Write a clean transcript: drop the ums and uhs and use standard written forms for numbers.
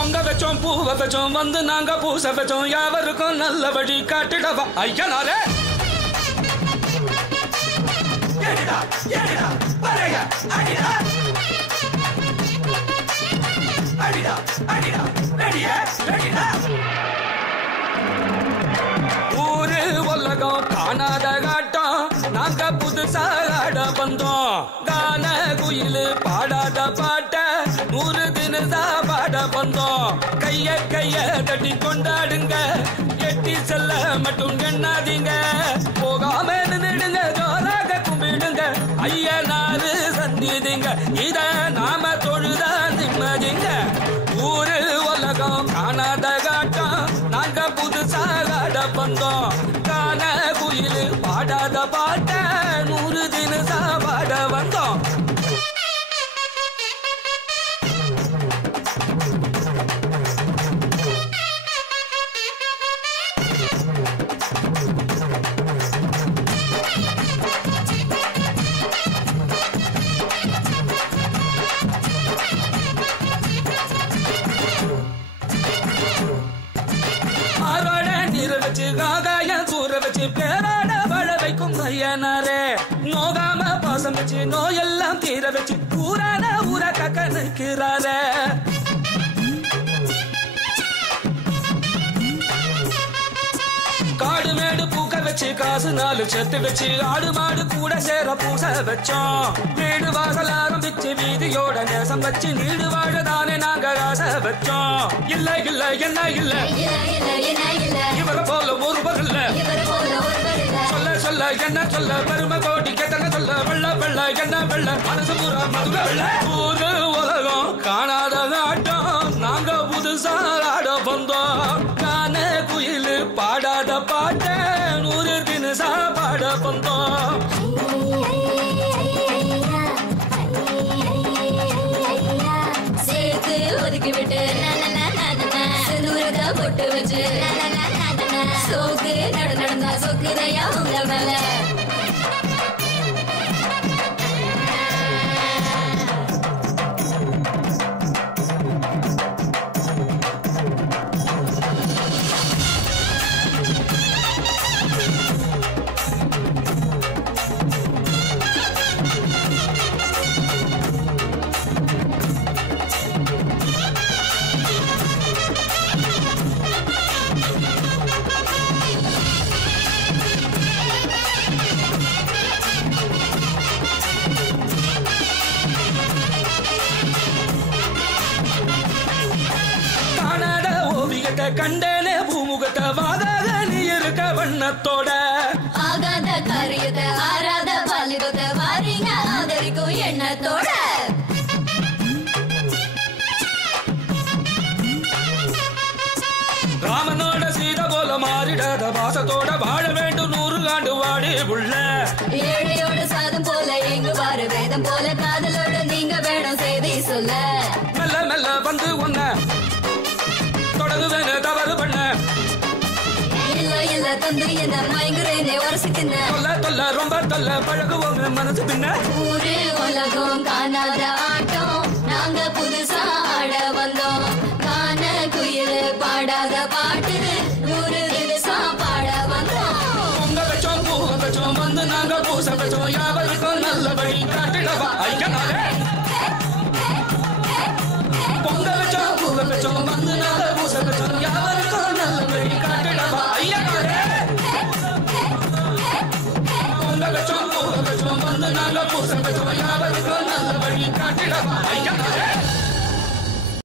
பொங்க வச்சோம் பூவை வச்சோம் வந்து நாங்க பூச வச்சோம் யாவருக்கும் நல்ல வழி காட்டிடவா ஐயனாரே ஊரு உலகம் காணாத காட்டம் நாங்க புதுசா ஆட வந்தோம் கான குயிலு பாடாத பாட்ட 100 தினசா பாட வந்தோம் கைய கைய தட்டி கொண்டாடுங்க எட்டி செல்ல மட்டும் எண்ணாதீங்க போகாம நின்னுடுங்க ஜோராக கும்பிடுங்க ஐயனாரு சந்திதிங்க இத நாம தொழுதா நிம்மதிங்க ஊரு உலகம் காணாத காட்டம் நாங்க புதுசா ஆட வந்தோம் கான குயிலு பாடாத பாட்ட 100 தினசா பாட வந்தோம் காகாயம் சூற வச்சு பேராட வாழ வைக்கும் ஐயனாரே நோகாம பாசம் வச்சு நோயெல்லாம் தீர வச்சு ஊரான ஊர கக்க நிற்கிறாரே காடு மேடு பூக்க வச்சு காசு 4 செத்து வச்சு ஆடு மாடு கூட சேர பூச வச்சோம் வீடு வாசல் ஆரம்பிச்சு வீதியோட நேசம் வச்சு நீடு வாழதானே நாங்க ஆசை வச்சோம் இல்ல இல்ல என்ன இல்ல இவரை போல ஒருவர் இல்ல சொல்ல சொல்ல என்ன சொல்ல பெருமை கோடி கெட்டன சொல்ல வெள்ள வெள்ள என்ன வெள்ள மனசு பூரா மதுர வெள்ள ஊரு உலகம் காணாத ஆட்டம் நாங்க புதுசா ஆட வந்தோம் கான குயிலு பாடாத பாட்ட 100 தினசா பாட வந்தோம் சேர்த்து ஒதுக்கி விட்டு பொட்டு வச்சு சோக்கு நடந்தா சொக்குதையா உங்க மேல கண்டனே பூமுகத்தை வாதாக நீ இருக்க வண்ணத்தோட ஆகாத காரியத்தை ஆராத பாலிதத்தை வாரீங்க ஆதரிக்கும் எண்ணத்தோட ராமனோட சீத போல மாறிடாத வாசத்தோட வாழ வேண்டும் 100 ஆண்டு வாடி உள்ள ஏழையோட சாதம் போல எங்க வாரு வேதம் போல காதலோட நீங்க வேணும் செய்தி சொல்ல மெல்ல மெல்ல வந்து உன்ன தொடங்குவேன தவறு பண்ண இல்ல இல்ல தந்து என்ன மயங்குறேனே வரசுக்குன்ன தொல்ல தொல்ல ரொம்ப தொல்ல பழகுவோங்க மனசு பின்ன ஊரு உலகம் காணாத ஆட்டம் நாங்க புதுசா ஆட வந்தோம் கான குயில் பாடாத பாட்டு 100 தினசா பாட வந்தோம் பொங்க வச்சோம் பூவை வச்சோம் வந்து நாங்க பூச வச்சோம் யாவருக்கும் நல்ல வழி காட்டிடவா ஐயனாரே பொங்க வச்சோம் பூவை வச்சோம் வந்து நாங்க பூச வச்சோம் யாவருக்கும் நல்ல வழி காட்டிடவா ஐயனாரே பொங்க வச்சோம் பூவை வச்சோம் வந்து நாங்க பூச வச்சோம் யாவருக்கும் நல்ல வழி காட்டிடவா ஐயனாரே